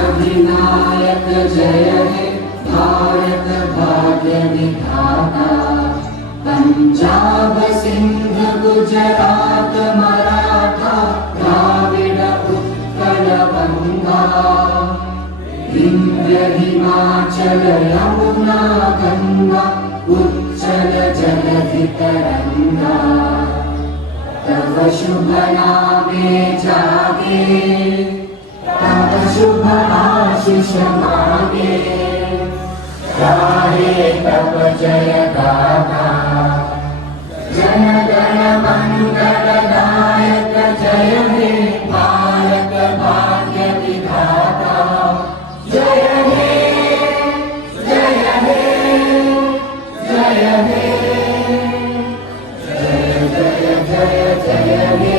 अधिनायक जय हे भारत भाग्य विधाता। पंजाब सिंध गुजरात मराठा द्राविड उत्कल गंगा। विंध्य हिमाचल यमुना गंगा उच्चल जलधि तरंगा। तव शुभ नामे जागे तव शुभ आशीष मागे। गाहे तव जय गाथा जन गण मंगल दायक जय हे भारत भाग्य विधाता। जय हे जय हे जय हे जय जय जय जय हे।